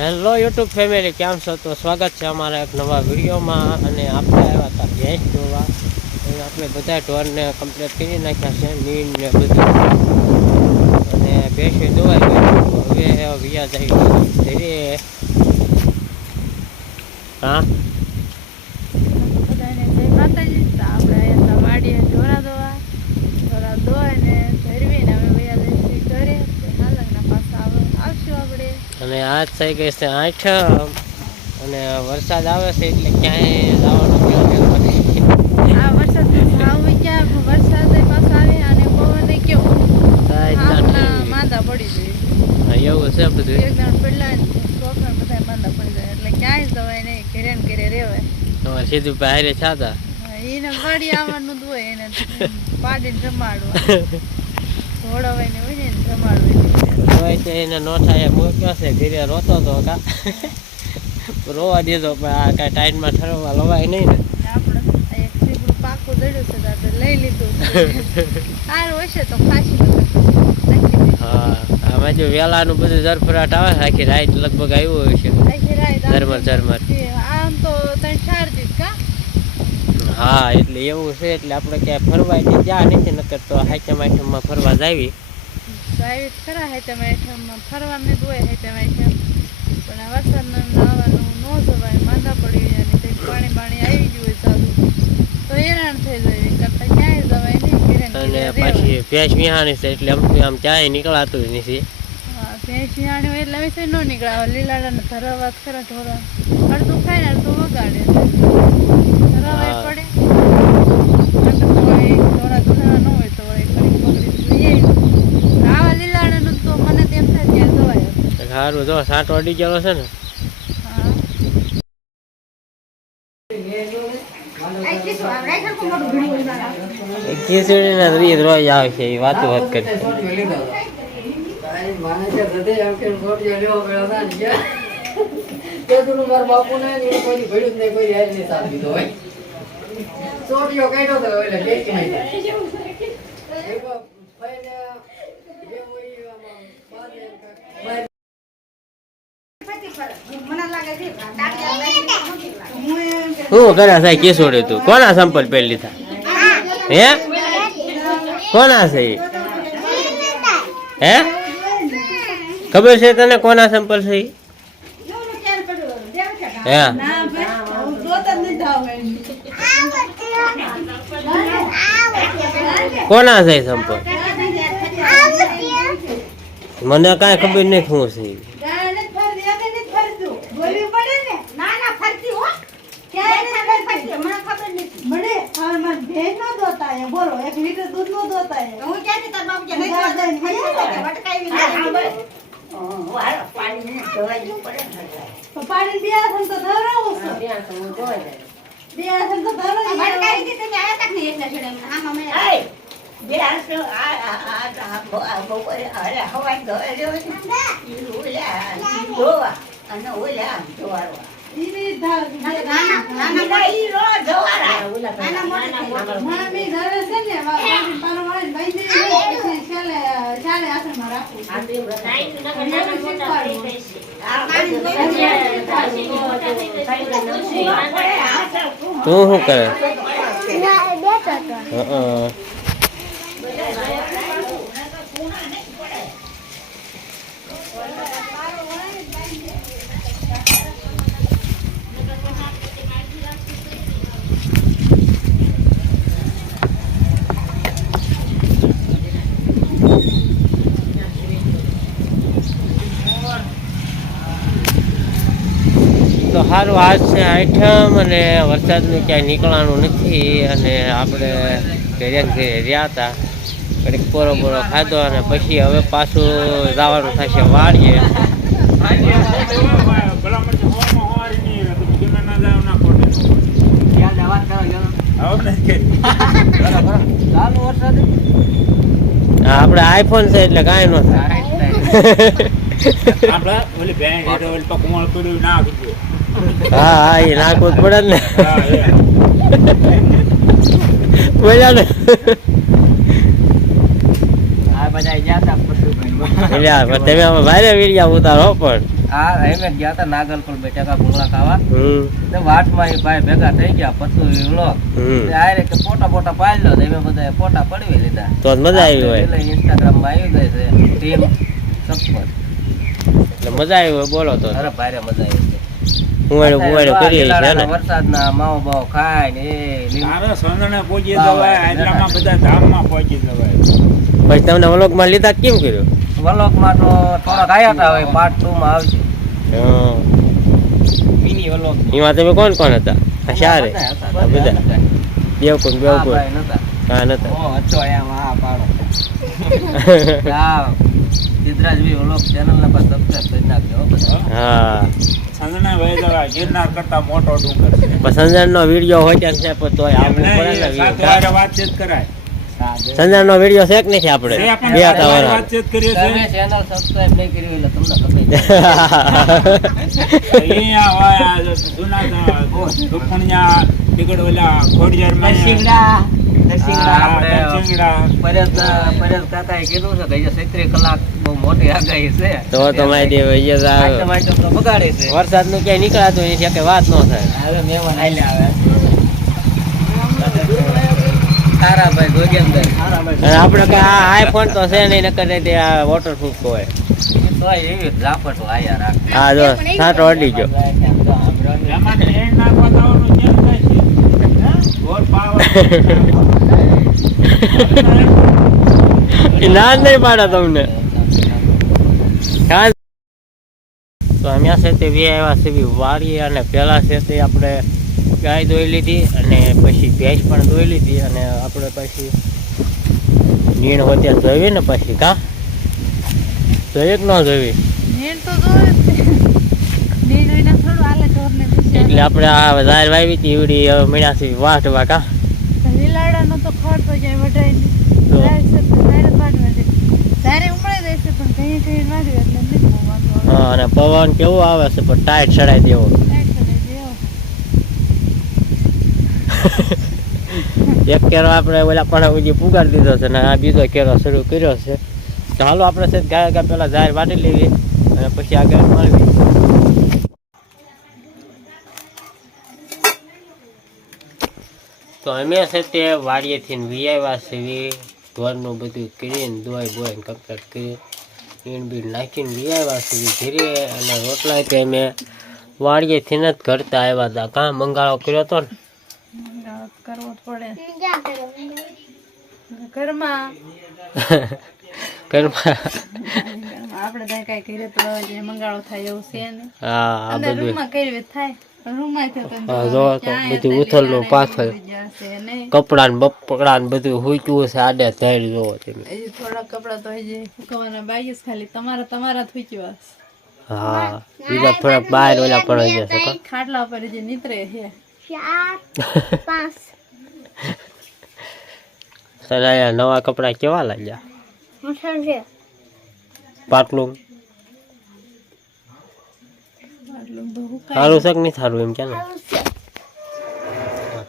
Hello YouTube family, કેમ છો? તો સ્વાગત છે અમારા એક નવા વિડીયોમાં. અને આપણે આવ્યા હતા ભેંસ જોવા. આપણે બધા ઢોરને કમ્પ્લીટ કરી નાખ્યા છે, નીંદ ને બધું, અને ભેંસ દોવાઈ ગઈ. હવે વિયા જાય ધીરે. હા, બધાને જય માતાજી. આપણે અહીંયા વાડીએ ઢોરા ધોઈને ધરવીને હવે વયા જઈશું ઘરે. હાલના પાછા આવશું આપણે. અને આજ થઈ ગઈ છે 8, અને વરસાદ આવે છે એટલે ક્યાંય જવાનું પ્લાન નથી. આ વરસાદ આવી ગયા, વરસાદ પાછો આવે અને પવન કેવું માંદા પડી જાય. એવું છે બધું. એકદમ પેલા છોકરા બધા માંદા પડી જાય એટલે ક્યાંય જવાય નહીં, ઘરે ને ઘરે રહેવાય. તમારે સીધું બહાર છાતા એને વાડી આવવાનું જ હોય, એને પાડીને જમાડવા ધોળાવાય ને હોય ને જમાડવા. એને નો થાય મૂક્યો છે, ઘરે રોતો હતો કા રોવા દીધો, પણ આ કાંઈ ટાઈમમાં ઠરવા લવાય નહીં ને. આપણે એક સીગડું પાકું દડ્યું છે તો લઈ લીધું. સારું હશે તો ખાસી હા, આમાં જો વેલાનું બધું ઝરફરાટ આવે છે, આખી રાઈટ લગભગ આવ્યું હોય છે. ઝરમર આમ તો 3-4 દિવસ કા. હા, એટલે એવું છે. એટલે આપણે ક્યાંય ફરવા જા નથી, નકર તો હાચમાં ફરવા જાવી. ખરા હેઠમાં ફરવાનું જ હોય હેઠમાં, પણ આ વરસાદનું નાવાનું ન જવાય, માંદા પડી જાય ને પાણી આવી ગયું હોય સારું તો હેરાન થઈ જાય. કરતા ક્યાંય જવાય નહીં. અને પાછી ભેંસ વિહાણી છે એટલે આમ ક્યાંય નીકળાતું નથી. હા, ભેંસ વિહાણી હોય એટલે હવે ન નીકળાવે. લીલાડાને ધરાવા ખરા ઢોરા અડધું ખાય ને અડધું વગાડે, ધરાવાય પડે. ઢોરા ધોરા ન હોય તો પકડી આવા લીલાડાનું તો મને તેમ થાય ત્યાં જવાય. સારું, જો સાંટો અડી ગયેલો છે ને. ખીચડી ના રીત રોજ આવે છે, એ વાતો વાત કરી. બાપુ ને કોઈ ભેડું જ નહીં, કોઈ યાર નહીં સાથ દીધો હોય. ચોટીઓ કાઢ્યો તો એટલે શું કરે સાહેબ? કેસોડે તું કોના સંપલ પહેરી લીધા? હે, કોના છે? હે, ખબર છે તને કોના સંપલ છે? હે, કોના છે સંપલ? મને કાંઈ ખબર નહીં શું છે. બોલો, 1 લીટર દૂધ નો દોતા હું ક્યાંથી તાર બાપુ પાણી બિયાસન તો ધરાવું છું. બિયાસન તો ધરાવું ભટકાઈ કે તમે આયા તક ને એટલે છેડે આમાં મે બે આસો આ બપોરે અરે હવાઈ ગયો છે ઓલા જોવા અને ઓલા જોવાળવા ઈની ધાર નાના ઈ રો જોવાળા નાના મોટા મામી ધરે છે ને તારો વાળી ભાઈ દે ચાલે આસનમાં રાખું આ તે નાના મોટા થઈ છે આ પાણી તું શું કરે? તો સારું, આજ છે 8મ અને વરસાદનું ક્યાંય નીકળવાનું નથી. અને આપણે ઘરે રહ્યા હતા, ઘડીક પોરો ખાધો અને પછી હવે પાછું જવાનું થશે વાડીએ. આપણે આઈફોન છે એટલે કાંઈ ન થાય. હા, એ નાખવું જ પડે ને. બોલ્યા ને તમે ભારે વીડિયા ઉતારો પણ આ એમ ગયા હતા નાગલપુર બેઠા ભૂંગળા ખાવા હમ તો વાટમાં એ ભાઈ ભેગા થઈ ગયા પતું એ વ્લોગ હમ આરે કે ફોટા પાડી લો એમે બધા ફોટા પડવી લીધા તો જ મજા આવી હોય એટલે ઇન્સ્ટાગ્રામ માં આવી જાય છે ટીમ સપોર્ટ એટલે મજા આવી હોય બોલો તો અરે ભારે મજા આવી છે હું કરીએ છે ને વરસાદના માવો બાવો ખાય ને એ મારો સંદણે પહોંચી જવાય આટલામાં બધા ધામમાં પહોંચી જવાય પછી તમને વ્લોગમાં લીધા કેમ કર્યું વ્લોગમાં તો થોડાક આયા હતા હવે પાર્ટ 2 માં આવશે હા. મિની વ્લોગ એમાં તમે કોણ કોણ હતા આ શારે બધા દેવકુંડ બેવકુંડ હા નતા ઓ અચ્છો અહીંયા આ પાડો હા સિદ્ધરાજભાઈ વ્લોગ ચેનલ ને પર સબસ્ક્રાઇબ કરી નાખજો હો બધા. હા સંદણે વહી જવાય ગિરનાર કરતા મોટો ડુંગર છે પણ સંજયનો વિડીયો હોય ત્યાં છે પણ તોય આવવું એમને પડે ને સાથે હારે વાતચીત કરાય સંજયનો વિડીયો છે કે નથી આપણે તે આપણે બે સાથે હતા વાતચીત કરીએ તમે છીએ ચેનલ સબસ્ક્રાઇબ નહીં કરી હોય એટલે તમને ખબર અહીંયા હોય આ જૂના રૂપણિયા ટીકડ ઓલા ખોડિયારમાં પરેશ કાકાએ કીધું છે કે અહીંયા 36 કલાક બહુ મોટી આગાહી છે તો મારી દેવ આટમ તો બગાડે છે વરસાદ નું ક્યાંય નીકળાતું નથી કે વાત ન થાય હવે મહેમાન આલે આવે તારાભાઈ ગોગેન્દર અને આપણે કે આ આઈફોન તો છે નહીં નકર તે આ વોટરપ્રૂફ હોય તોય એવી ઝાપટો આયા રાખ હા જો સાટો અડી ગયો એમાં ટ્રેન નાખવા જવાનું કેમ થાય છે ગોળ પાવા ના નહીં પાડે તમને હા. તો અહીંયા છે તે વે આવ્યા છે વાડી અને પહેલા છે તે આપણે ગાય દોઈ લીધી અને પછી ભેંસ પણ દોઈ લીધી અને આપણે પછી નીણ હોતે જોઈ ને પછી કા જોઈએ કે ન જોઈ એટલે આપણે આ ઝાર વાવી હતી એવડી મીણાથી વાટવા કા હા અને પવન કેવો આવે છે પણ ટાઈટ ચડાઈ દેવો એક કેરો આપણે ઓલા પણ હજી પુગાડી દીધો છે ને આ બીજો કેરો શરૂ કર્યો છે તો હાલો આપણે છે ગાય પેલા ઝાર વાટી લેવી અને પછી આગળ મળવી. તો અમે છે તે વાડીએથી વી આવ્યા છે ઢોરનું બધું કરીને દોઈ બોઈને કમ્પ્લીટ કરી ઈણ બીણ નાખીને વી આવ્યા છે ધીરે અને રોટલા તે અમે વાડીએથી જ ઘરતા આવ્યા હતા કાં મંગાળો કર્યો હતો ને કરવો પડે ઘરમાં આપણે ત્યાં કઈ કરીએ તો જે મંગાળો થાય એવું છે ને હા આ અંદર બધું રૂમમાં કરી થાય રૂમમાં થયો તો હા જો તો બધું ઉથલનું પાથલ કપડા ને બપડા ને બધું હુક્યું છે આડે ધૈર જોવો તમે થોડા કપડા તો હજી સુકવવાના બાકી છે ખાલી તમારા થૂક્યા હા બીજા થોડાક બહાર ઓલા પડી જશે કા ખાટલા પર જે નીતરે છે સરાયા નવા કપડા કેવા લાગ્યા પાટલું સારું છે કે નહીં સારું એમ કે ને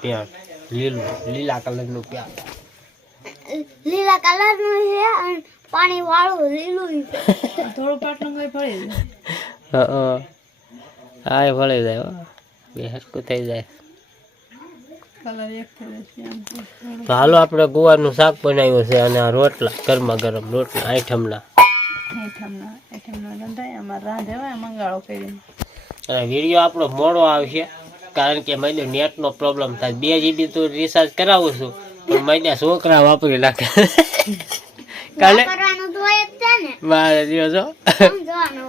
પ્યાર લીલા કલરનું પ્યાર લીલા કલર નું છે અને પાણી વાળું લીલું છે થોડું પાટલું કઈ પડી હા એ ભળી જાય હો. બે હરકું થઈ જાય કલર એક થઈ જાય તો હાલો આપણે ગુવારનું શાક બનાવ્યું છે અને આ રોટલા ગરમા ગરમ રોટલા આઈટમના અમારે રાંધે મંગાળો કરીને અને વિડીયો આપણો મોડો આવશે કારણ કે મેં નેટનો પ્રોબ્લેમ થાય 2 GB તો રિચાર્જ કરાવું છું પણ મેં છોકરા વાપરી નાખે કાલે કરવાનું તો હોય જ છે ને મારે જો સમજવાનું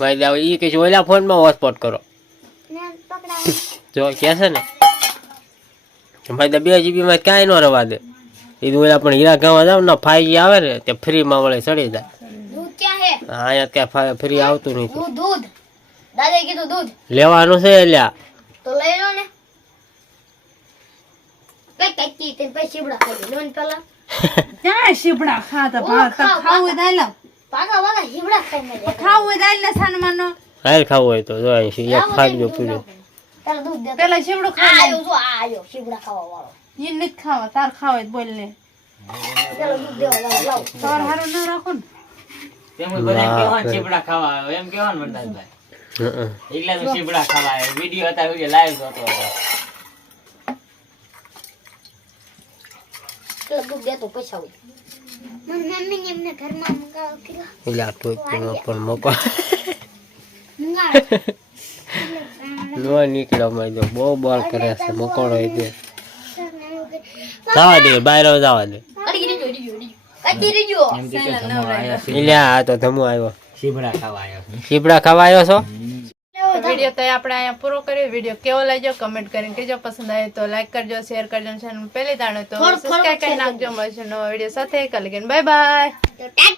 હોય મેં એ કે ઓલા ફોનમાં હોટસ્પોટ કરો ને પકડાવું જો કે છે ને મેં 2 GB માં કાંઈ ન રવા દે એ ઓલા પણ હીરા ગામમાં જાવ ને 5G આવે ને તે ફ્રીમાં વળે ચડી જાય દૂધ ક્યાં હે અહીંયા ક્યાં ફ્રી આવતું નથી દૂધ દાદાએ કીધું દૂધ લેવાનું છે લ્યા તો લઈ લો ને કઈ કઈ તે પછી બડા ખાઈ લો ને પેલા ક્યાં શીપડા ખાતા ભાત ખાવું દાલ પાગા વાગા હિબડા ખાઈને લે ખાવું દાલ ને સાનમાનો હાલ ખાવું હોય તો જો અહીં એક ખાજો પૂરો પેલા દૂધ દે પેલા શીપડું ખાવા આયો જો આયો શીબડા ખાવા વાળો એ નથી ખાવા તાર ખાવા જ બોલ ને પેલા દૂધ દેવા લાવ તાર હારું ન રાખો ને તેમ બધા કેવા ચીપડા ખાવા આવ્યો એમ કેવાનું વનરાજભાઈ હં. એટલે તો ચીપડા ખાવા આવ્યો વિડીયો હતા વિડીયો લાઈવ જોતો હતો લગભગ બે તો પૈસા હોય મારી મમ્મીને એમને ઘરમાં મંગાવો કર્યો એટલે આ ટોપીમાં પણ મોકો મંગાવો નો નીકળ્યો મેં તો બહુ બોલ કરે છે મકોડો એટલે જવા દે બહાર જવા દે કઈ રીજો એમ કે ધમો આવ્યો છે એટલે આ તો ધમો આવ્યો ચીપડા ખાવા આવ્યો છે ચીપડા ખાવા આવ્યો છો વિડીયો તો આપણે અહીંયા પૂરો કર્યો. વિડીયો કેવો લાગ્યો કમેન્ટ કરીને કહેજો. પસંદ આવે તો લાઈક કરજો, શેર કરજો, ચેનલ પહેલી દાણો તો સબસ્ક્રાઇબ કરી નાખજો. મળશે નવા વિડીયો સાથે. કાલે બાય બાય. તો ટાટા